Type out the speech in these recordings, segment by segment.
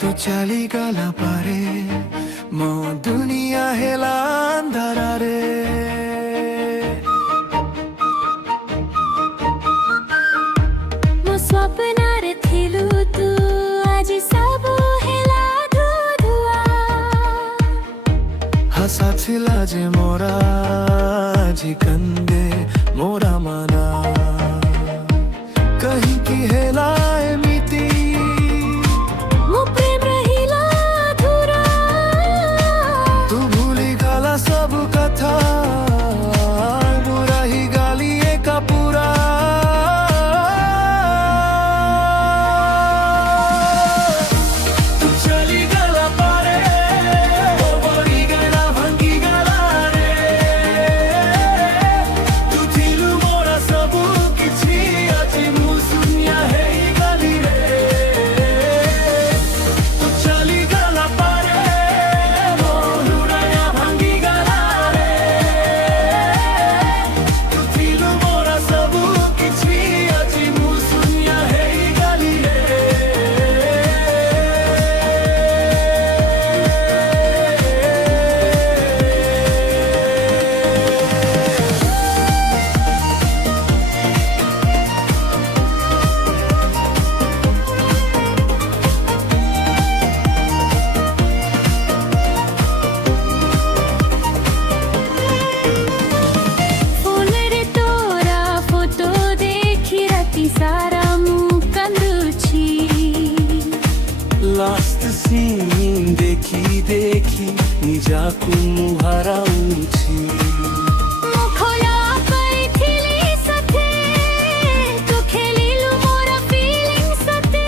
तो चली गला पारे मो दुनिया हेला अंधारे मो स्वप्नारे थिलु तू आज सब हेला धुआ हसा छिला जे मोरा जी कंदे मोरा माना कहीं की हेला एमिती मो प्रेम रहिला अधूरा तू भूली गाला सब कथा बुरा ही गाली एका पूरा तू चली गला पारे ओ बड़ी गला भंगी गला रे तू थिलु मोरा सब किछि अछि मु सुनिया है ई गाली रे तू चली गला पारे मो लुराया भंगी गला रे तू थिलु मोरा सब किछि अछि मु सुनिया है ई गाली रे फोन रे तोरा फोटो देखी राती सारा मु कंदुची लास्ट सीन देखी देखी निजाकू मुहाराउछि मो खोला परिथिली सथे तू खेलिलु मोरा फीलिंग सथे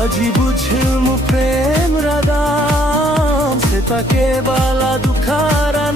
আজি বুঝিমু প্রেম রাদাম সে তাকে বালা দুখারা